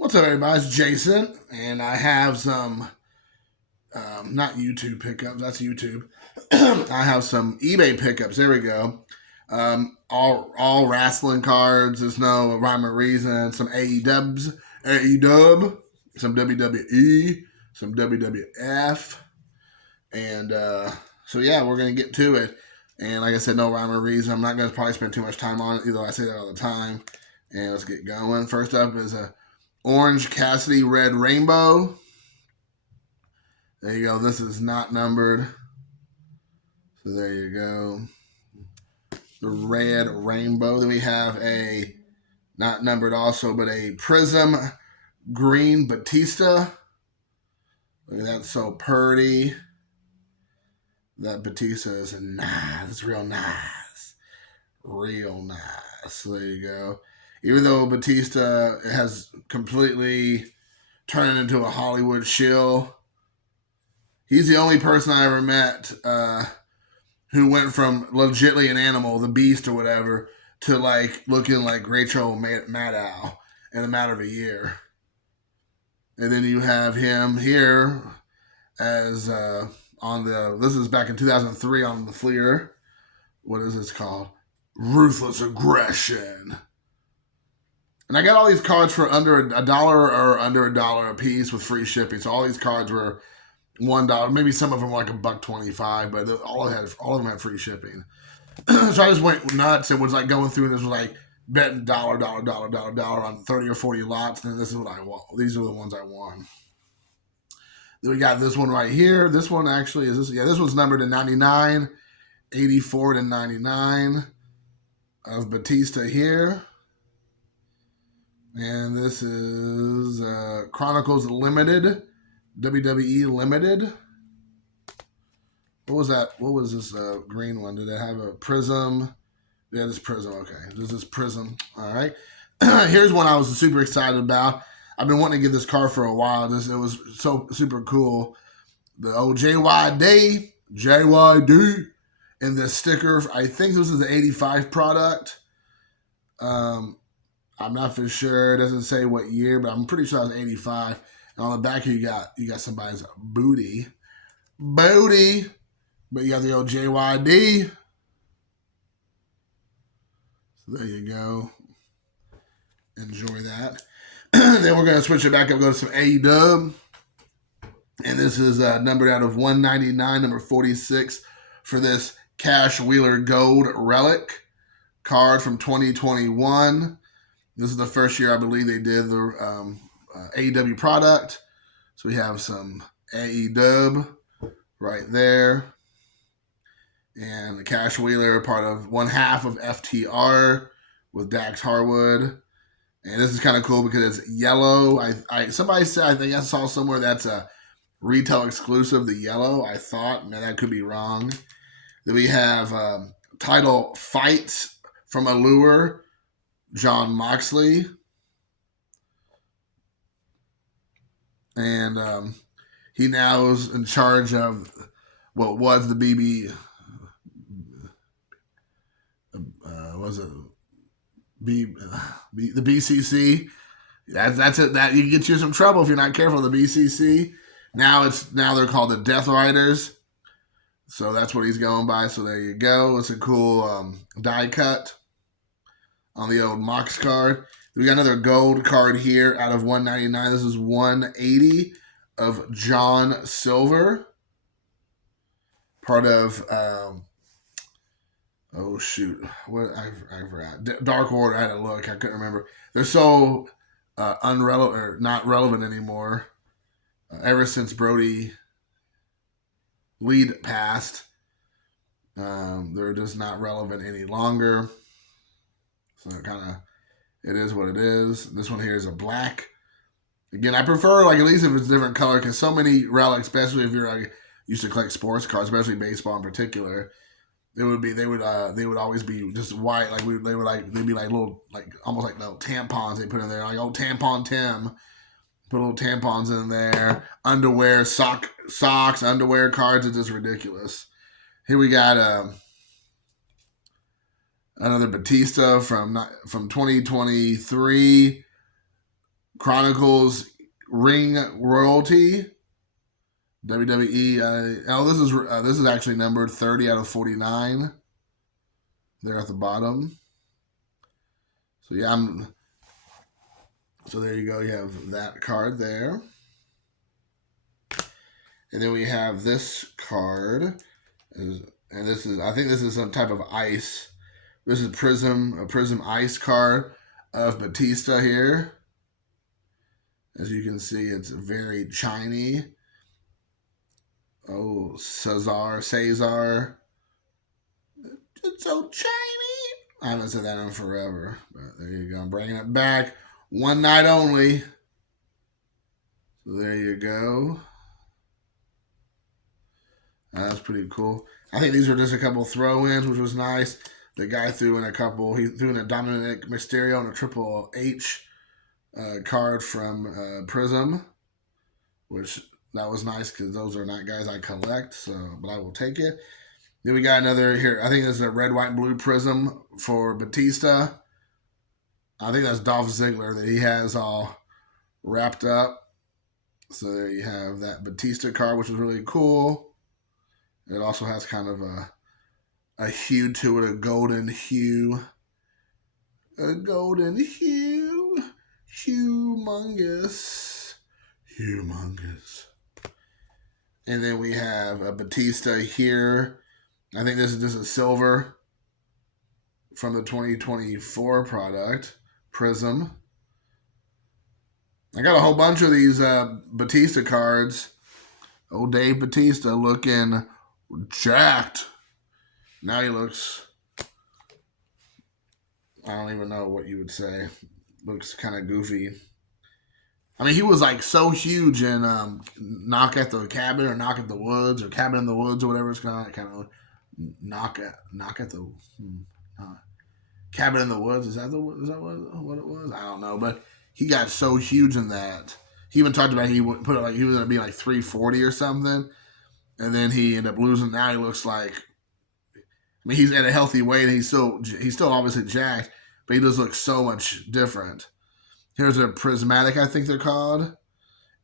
What's up, everybody? It's Jason, and I have some, not YouTube pickups, that's YouTube. I have some eBay pickups. There we go. All wrestling cards. There's no rhyme or reason. Some AEW, some WWE, some WWF. And so, yeah, we're going to get to it. And like I said, no rhyme or reason. I'm not going to probably spend too much time on it, either I say that all the time. And let's get going. First up is a Orange Cassidy Red Rainbow. There you go. This is not numbered. So there you go. The Red Rainbow. Then we have a, not numbered also, but a Prism Green Batista. Look at that. So pretty. That Batista is nice. It's real nice. Real nice. So there you go. Even though Batista has completely turned into a Hollywood shill, he's the only person I ever met who went from legitly an animal, the beast or whatever, to like looking like Rachel Maddow in a matter of a year. And then you have him here as on the, this is back in 2003 on the Fleer. What is this called? Ruthless Aggression. And I got all these cards for under a dollar or under $1 a piece with free shipping. So all these cards were $1. Maybe some of them were like $1.25, but all of them had free shipping. So I just went nuts and was like going through, and this was like betting dollar on 30 or 40 lots. And this is what I won. These are the ones I won. Then we got this one right here. This one actually is this. Yeah, this one's numbered to 99, 84 to 99 of Batista here. And this is Chronicles Limited, WWE Limited. What was that? What was this green one? Did it have a Prism? Yeah, this Prism. Okay, this is Prism. All right. Here's one I was super excited about. I've been wanting to get this card for a while. It was so super cool. The old JYD, and the sticker. I think this is the 85 product. I'm not for sure. It doesn't say what year, but I'm pretty sure it was 85. And on the back here, you got somebody's booty. But you got the old JYD. So there you go. Enjoy that. Then we're going to switch it back up, go to some AEW. And this is numbered out of 199, number 46 for this Cash Wheeler Gold Relic card from 2021. This is the first year I believe they did the AEW product. So we have some AEW right there. And the Cash Wheeler, part of one half of FTR with Dax Harwood. And this is kind of cool because it's yellow. Somebody said, I think I saw somewhere that's a retail exclusive, the yellow. I thought, man, that could be wrong. Then we have title fights from Allure, John Moxley. And he now is in charge of what was the the BCC. That's it. That you can get you some trouble if you're not careful. The BCC. Now they're called the Death Riders. So that's what he's going by. So there you go. It's a cool die cut on the old Mox card. We got another gold card here out of 199. This is 180 of John Silver. Part of oh shoot, what I forgot. Dark Order. I had to look. I couldn't remember. They're so unrelevant or not relevant anymore. Ever since Brody Lead passed, they're just not relevant any longer. So it is what it is. This one here is a black. Again, I prefer like at least if it's a different color, because so many relics, especially if you're like used to collect sports cards, especially baseball in particular, they would always be just white. Like they'd be like little, like almost like little tampons they put in there, like old tampon Tim. Put little tampons in there, underwear, socks, underwear cards. It's just ridiculous. Here we got another Batista from 2023. Chronicles Ring Royalty. WWE. This is actually numbered 30 out of 49. There at the bottom. So yeah, so there you go. You have that card there. And then we have this card. And this is, I think this is some type of ice. This is a Prism Ice card of Batista here. As you can see, it's very shiny. Oh, Cesar. It's so shiny. I haven't said that in forever, but there you go. I'm bringing it back. One night only. So there you go. That's pretty cool. I think these were just a couple throw-ins, which was nice. The guy threw in a couple. He threw in a Dominic Mysterio and a Triple H card from Prism, which that was nice because those are not guys I collect. So, but I will take it. Then we got another here. I think this is a red, white, and blue Prism for Batista. I think that's Dolph Ziggler that he has all wrapped up. So there you have that Batista card, which is really cool. It also has kind of a hue to it, a golden hue. A golden hue. Humongous. And then we have a Batista here. I think this is just a silver from the 2024 product, Prism. I got a whole bunch of these Batista cards. Old Dave Batista looking jacked. Now he looks, I don't even know what you would say. Looks kind of goofy. I mean, he was like so huge in Knock at the Cabin or Knock at the Woods or Cabin in the Woods or whatever it's kind of knock at the Cabin in the Woods. Is that what it was? I don't know, but he got so huge in that. He even talked about he would put it like he was gonna be like 340 or something, and then he ended up losing. Now he looks like, I mean, he's at a healthy weight. And he's still obviously jacked, but he does look so much different. Here's a prismatic, I think they're called,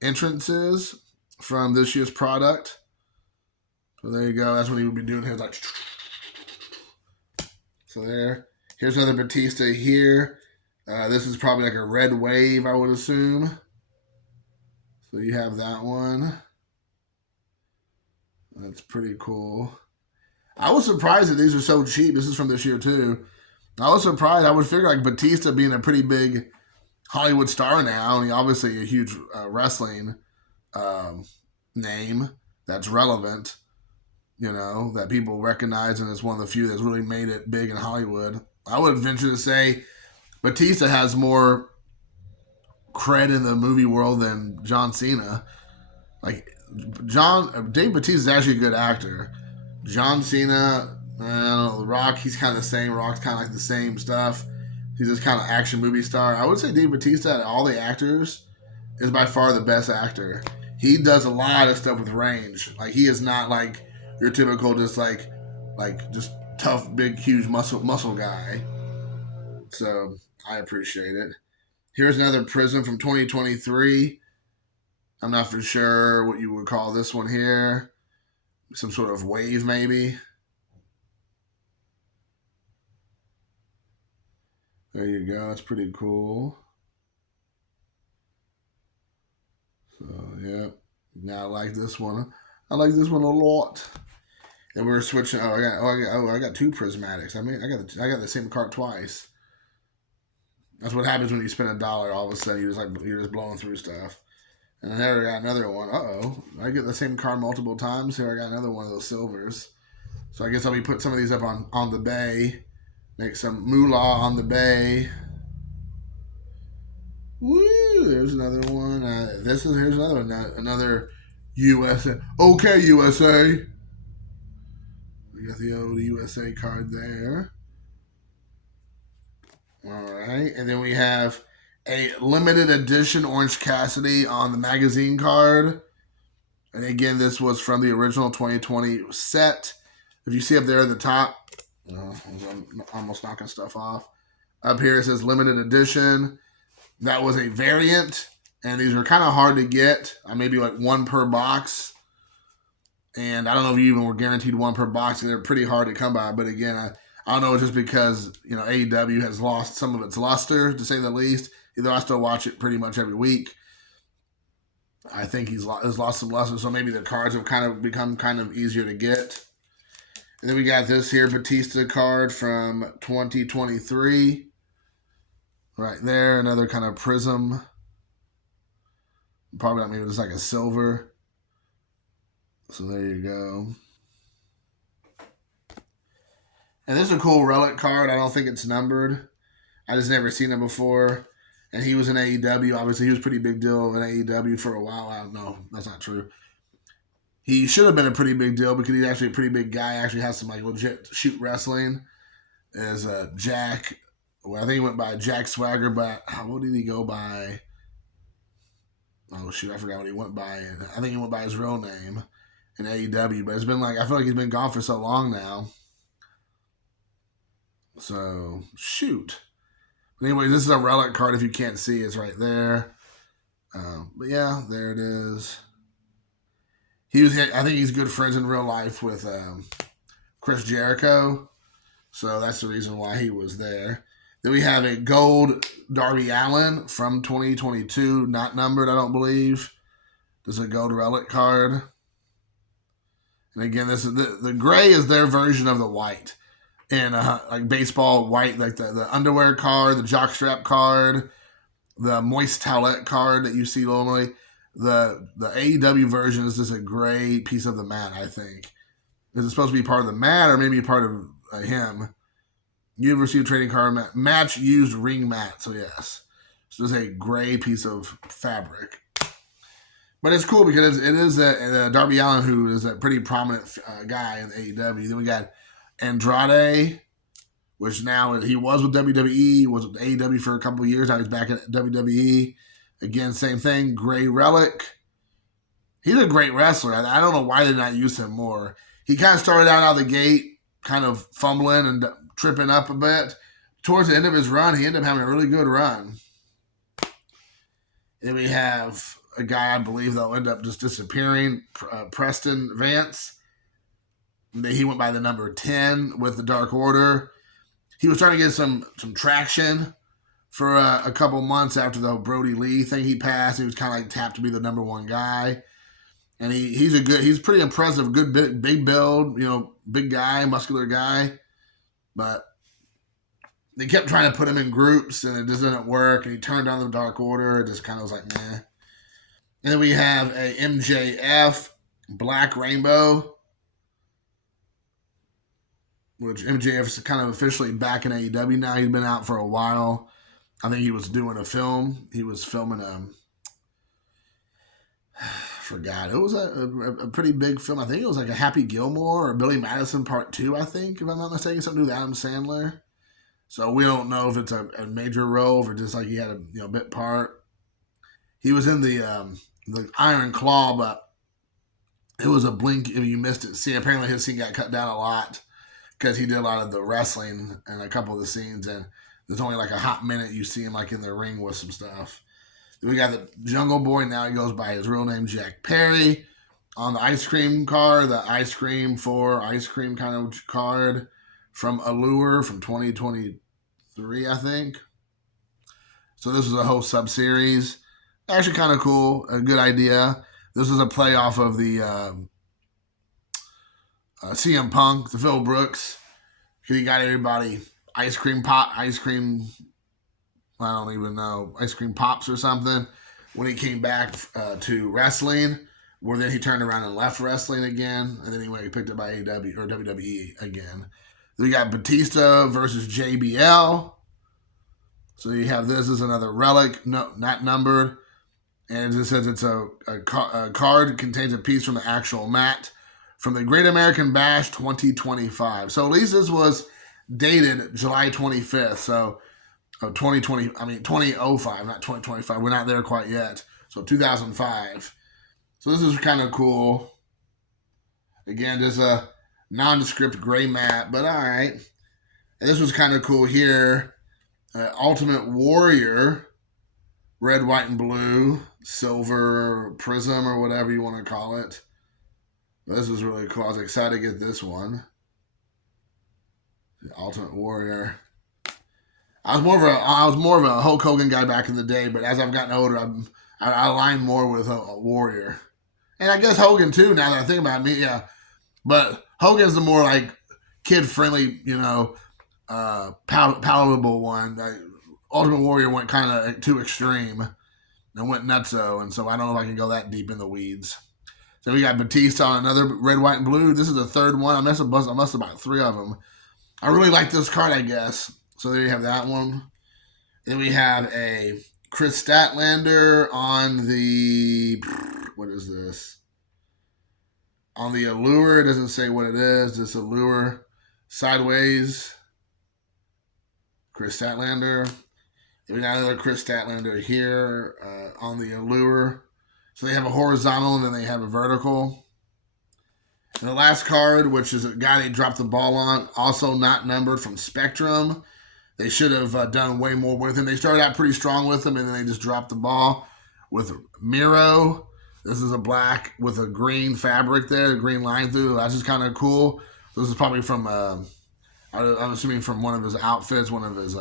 entrances from this year's product. So there you go. That's what he would be doing here. Like, so there. Here's another Batista here. This is probably like a red wave, I would assume. So you have that one. That's pretty cool. I was surprised that these are so cheap. This is from this year too. I was surprised. I would figure like Batista being a pretty big Hollywood star now, and obviously a huge wrestling name that's relevant, you know, that people recognize, and is one of the few that's really made it big in Hollywood. I would venture to say Batista has more cred in the movie world than John Cena. Like Dave Batista is actually a good actor. John Cena, I don't know, The Rock, he's kind of the same. Rock's kind of like the same stuff. He's this kind of action movie star. I would say Dave Batista, out of all the actors, is by far the best actor. He does a lot of stuff with range. Like, he is not like your typical just like just tough, big, huge muscle guy. So I appreciate it. Here's another Prism from 2023. I'm not for sure what you would call this one here. Some sort of wave, maybe. There you go. That's pretty cool. So, yeah. Now I like this one. I like this one a lot. And we're switching. I got two prismatics. I mean, I got the same card twice. That's what happens when you spend $1. All of a sudden, you're just blowing through stuff. And then there I got another one. I get the same card multiple times. Here I got another one of those silvers. So I guess I'll be putting some of these up on the bay. Make some moolah on the bay. Woo! There's another one. Here's another one. Another USA. Okay, USA. We got the old USA card there. All right, and then we have a limited edition Orange Cassidy on the magazine card. And again, this was from the original 2020 set. If you see up there at the top, I'm almost knocking stuff off. Up here it says limited edition. That was a variant and these are kind of hard to get. Maybe like one per box. And I don't know if you even were guaranteed one per box. They're pretty hard to come by. But again, I don't know, it's just because, AEW has lost some of its luster, to say the least. Either I still watch it pretty much every week. I think he's lost some luster, so maybe the cards have kind of become kind of easier to get. And then we got this here Batista card from 2023. Right there, another kind of prism. Probably not, maybe it's like a silver. So there you go. And this is a cool relic card. I don't think it's numbered. I just never seen it before. And he was in AEW. Obviously, he was a pretty big deal in AEW for a while. I don't know. That's not true. He should have been a pretty big deal because he's actually a pretty big guy. Actually has some like legit shoot wrestling. As Jack, well, I think he went by Jack Swagger, but what did he go by? Oh shoot, I forgot what he went by. I think he went by his real name in AEW. But it's been like, I feel like he's been gone for so long now. So shoot. But anyway, this is a relic card. If you can't see, it's right there. But yeah, there it is. I think he's good friends in real life with Chris Jericho. So that's the reason why he was there. Then we have a gold Darby Allin from 2022, not numbered, I don't believe. This is a gold relic card. And again, this is the gray is their version of the white. And like baseball white, like the underwear card, the jockstrap card, the moist towelette card that you see normally. The AEW version is just a gray piece of the mat, I think. Is it supposed to be part of the mat or maybe part of him? University of Trading Card mat. Match used ring mat, so yes. So it's a gray piece of fabric. But it's cool because it is a Darby Allin, who is a pretty prominent guy in AEW. Then we got Andrade, which now he was with WWE, was with AEW for a couple of years. Now he's back at WWE. Again, same thing, gray relic. He's a great wrestler. I don't know why they did not use him more. He kind of started out of the gate, kind of fumbling and tripping up a bit. Towards the end of his run, he ended up having a really good run. Then we have a guy, I believe, that'll end up just disappearing, Preston Vance. He went by the number 10 with the Dark Order. He was trying to get some traction for a couple months after the Brody Lee thing he passed. He was kind of like tapped to be the number one guy. And he's pretty impressive, good big build, big guy, muscular guy. But they kept trying to put him in groups and it just didn't work. And he turned down the Dark Order. It just kind of was like, meh. And then we have a MJF Black Rainbow, which MJF is kind of officially back in AEW now. He's been out for a while. I think he was doing a film. He was filming forgot. It was a pretty big film. I think it was like a Happy Gilmore or Billy Madison Part 2, I think, if I'm not mistaken. Something to do with Adam Sandler. So we don't know if it's a major role or just like he had a bit part. He was in the Iron Claw, but it was a blink if you missed it. See, apparently his scene got cut down a lot because he did a lot of the wrestling and a couple of the scenes, and there's only like a hot minute you see him like in the ring with some stuff. Then we got the Jungle Boy. Now he goes by his real name, Jack Perry. On the ice cream card, the ice cream kind of card from Allure from 2023, I think. So this was a whole sub-series. Actually kind of cool. A good idea. This is a play off of the CM Punk, the Phil Brooks. He got everybody ice cream pops or something when he came back to wrestling, where then he turned around and left wrestling again, and then he picked up by AEW or WWE again. Then we got Batista versus JBL. So you have this as another relic, no, not numbered, and it says it's a card contains a piece from the actual mat from the Great American Bash 2025. So at least this was dated July 25th. So 2005, not 2025. We're not there quite yet. So 2005. So this is kind of cool. Again, just a nondescript gray mat, but all right. And this was kind of cool here. Ultimate Warrior, red, white, and blue. silver prism or whatever you want to call it. This is really cool. I was excited to get this one. The Ultimate Warrior. I was more of a Hulk Hogan guy back in the day, but as I've gotten older, I align more with a Warrior, and I guess Hogan too. Now that I think about it, yeah, but Hogan's the more like kid friendly, palatable one. Ultimate Warrior went kind of too extreme and went nutso, and so I don't know if I can go that deep in the weeds. So we got Batista on another red, white, and blue. This is the third one. I must have about three of them. I really like this card, I guess. So there you have that one. Then we have a Chris Statlander on the, what is this? On the Allure. It doesn't say what it is. This Allure sideways. Chris Statlander. We got another Chris Statlander here on the Allure. So they have a horizontal and then they have a vertical. And the last card, which is a guy they dropped the ball on, also not numbered, from Spectrum. They should have done way more with him. They started out pretty strong with him, and then they just dropped the ball with Miro. This is a black with a green fabric there, a green line through. That's just kind of cool. This is probably from, I'm assuming from one of his outfits, one of his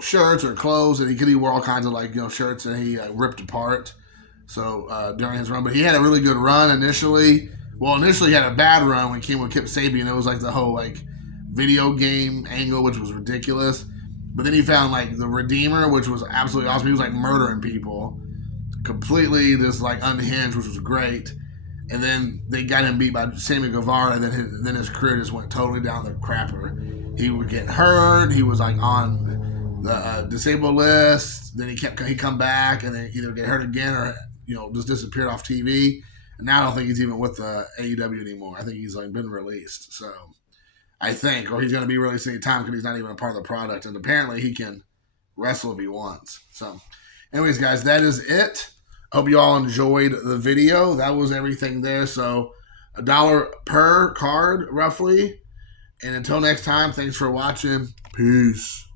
shirts or clothes, and he wore all kinds of shirts that he ripped apart. So during his run, but he had a really good run initially. Well, initially he had a bad run when he came with Kip Sabian. It was like the whole video game angle, which was ridiculous. But then he found the Redeemer, which was absolutely awesome. He was murdering people, completely just unhinged, which was great. And then they got him beat by Sammy Guevara. And then his career just went totally down the crapper. He would get hurt. He was on the disabled list. Then he come back and then either get hurt again or just disappeared off TV. And now I don't think he's even with the AEW anymore. I think he's been released. So I think, or he's going to be released any time because he's not even a part of the product. And apparently he can wrestle if he wants. So anyways, guys, that is it. I hope you all enjoyed the video. That was everything there. So $1 per card, roughly. And until next time, thanks for watching. Peace.